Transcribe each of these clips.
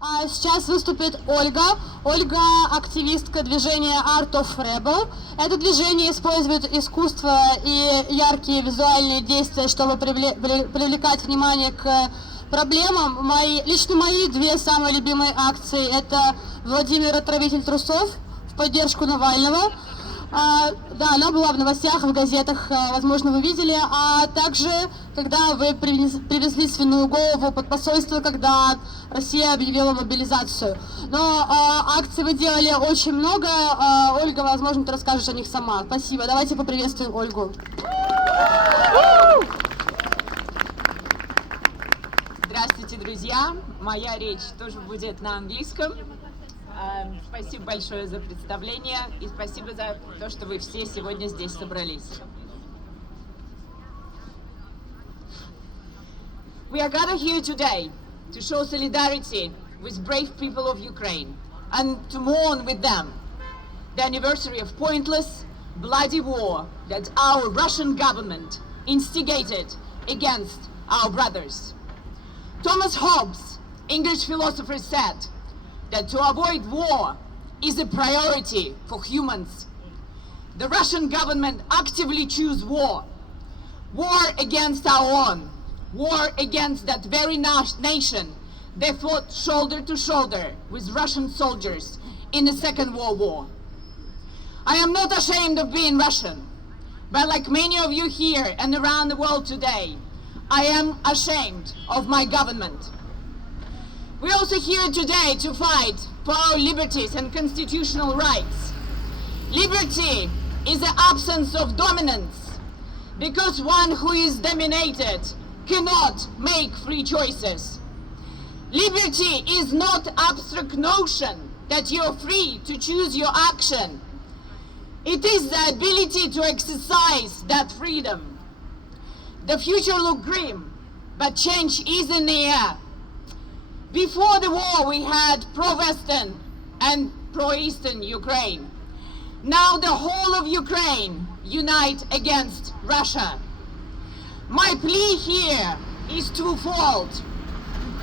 Сейчас выступит Ольга. Ольга – активистка движения Art of Rebel. Это движение использует искусство и яркие визуальные действия, чтобы привлекать внимание к проблемам. Лично мои две самые любимые акции – это Владимир отравитель трусов в поддержку Навального. Да, она была в новостях, в газетах, возможно, вы видели. А также, когда вы привезли свиную голову под посольство, когда Россия объявила мобилизацию. Но акций вы делали очень много. Ольга, возможно, ты расскажешь о них сама. Спасибо. Давайте поприветствуем Ольгу. Здравствуйте, друзья. Моя речь тоже будет на английском. Спасибо большое за представление и спасибо за то, что вы все сегодня здесь собрались. We are gathered here today to show solidarity with brave people of Ukraine and to mourn with them the anniversary of pointless, bloody war that our Russian government instigated against our brothers. Thomas Hobbes, English philosopher, said that to avoid war is a priority for humans. The Russian government actively choose war. War against our own. War against that very nation they fought shoulder to shoulder with Russian soldiers in the Second World War. I am not ashamed of being Russian, but like many of you here and around the world today, I am ashamed of my government. We're also here today to fight for our liberties and constitutional rights. Liberty is the absence of dominance, because one who is dominated cannot make free choices. Liberty is not abstract notion that you're free to choose your action. It is the ability to exercise that freedom. The future looks grim, but change is in the air. Before the war, we had pro-Western and pro-Eastern Ukraine. Now the whole of Ukraine unite against Russia. My plea here is twofold.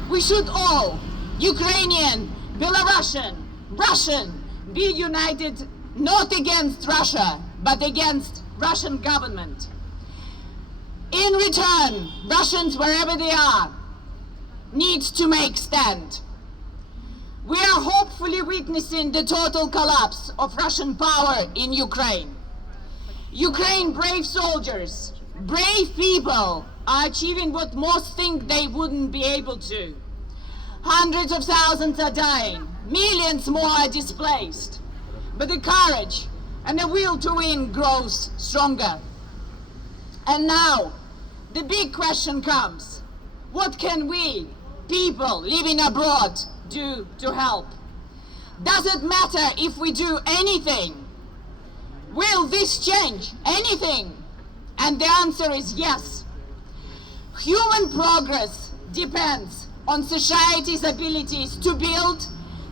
We should all, Ukrainian, Belarusian, Russian, be united not against Russia, but against Russian government. In return, Russians, wherever they are, needs to make stand. We are hopefully witnessing the total collapse of Russian power in Ukraine. Ukraine brave soldiers, brave people are achieving what most think they wouldn't be able to. Hundreds of thousands are dying, millions more are displaced. But the courage and the will to win grows stronger. And now, the big question comes, what can we, people living abroad, do to help? Does it matter if we do anything? Will this change anything? And the answer is yes. Human progress depends on society's abilities to build,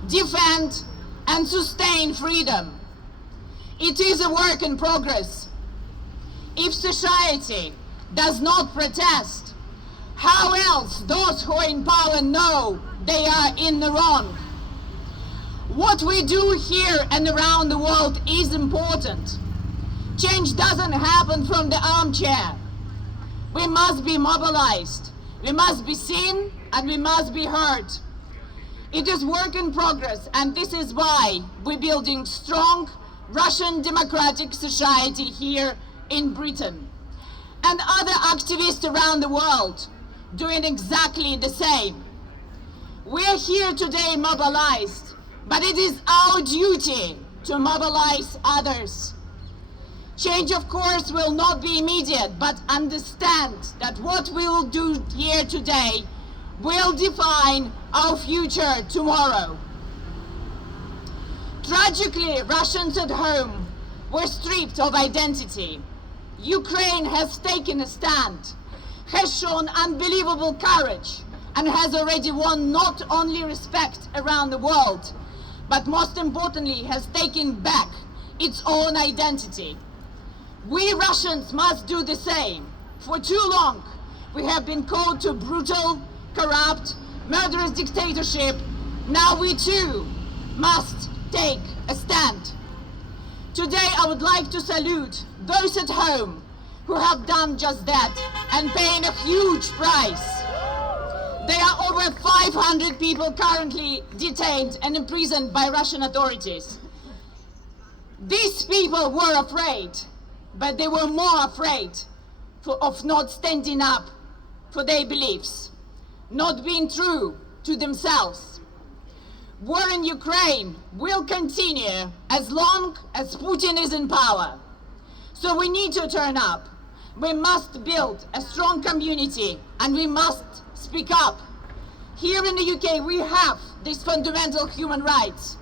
defend, and sustain freedom. It is a work in progress. If society does not protest, how else those who are in power know they are in the wrong? What we do here and around the world is important. Change doesn't happen from the armchair. We must be mobilized, we must be seen, and we must be heard. It is work in progress, and this is why we're building strong Russian democratic society here in Britain. And other activists around the world doing exactly the same. We are here today mobilized, but it is our duty to mobilize others. Change, of course, will not be immediate, but understand that what we will do here today will define our future tomorrow. Tragically, Russians at home were stripped of identity. Ukraine has taken a stand, has shown unbelievable courage, and has already won not only respect around the world, but most importantly has taken back its own identity. We Russians must do the same. For too long, we have been called to brutal, corrupt, murderous dictatorship, Now we too must take a stand. Today I would like to salute those at home who have done just that and paying a huge price. There are over 500 people currently detained and imprisoned by Russian authorities. These people were afraid, but they were more afraid of not standing up for their beliefs, not being true to themselves. War in Ukraine will continue as long as Putin is in power. So we need to turn up. We must build a strong community and we must speak up. Here in the UK we have these fundamental human rights.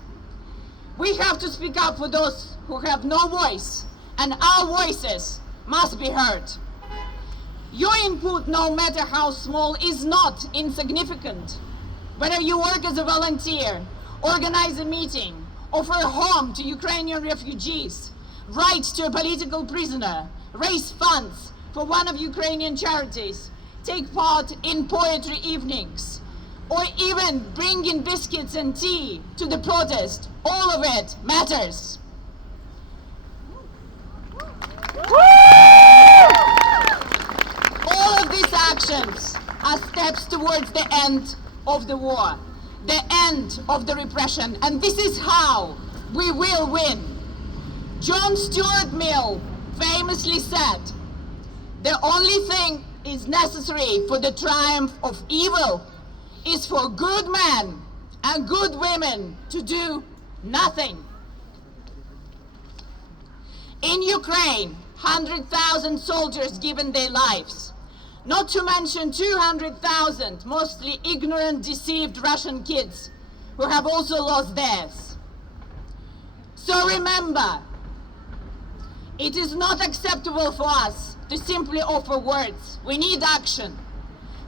We have to speak up for those who have no voice, and our voices must be heard. Your input, no matter how small, is not insignificant. Whether you work as a volunteer, organize a meeting, offer a home to Ukrainian refugees, write to a political prisoner, raise funds for one of Ukrainian charities, take part in poetry evenings, or even bring in biscuits and tea to the protest, all of it matters. All of these actions are steps towards the end of the war, the end of the repression, and this is how we will win. John Stuart Mill famously said, "The only thing is necessary for the triumph of evil is for good men and good women to do nothing." In Ukraine, 100,000 soldiers given their lives. Not to mention 200,000 mostly ignorant, deceived Russian kids who have also lost theirs. So remember, it is not acceptable for us to simply offer words. We need action.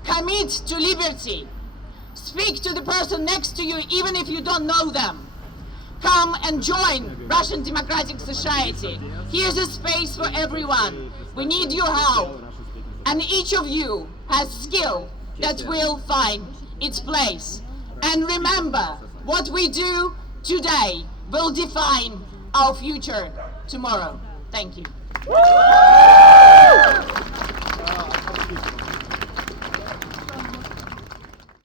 Commit to liberty. Speak to the person next to you even if you don't know them. Come and join Russian Democratic Society. Here's a space for everyone. We need your help. And each of you has skill that will find its place. And remember, what we do today will define our future tomorrow. Thank you.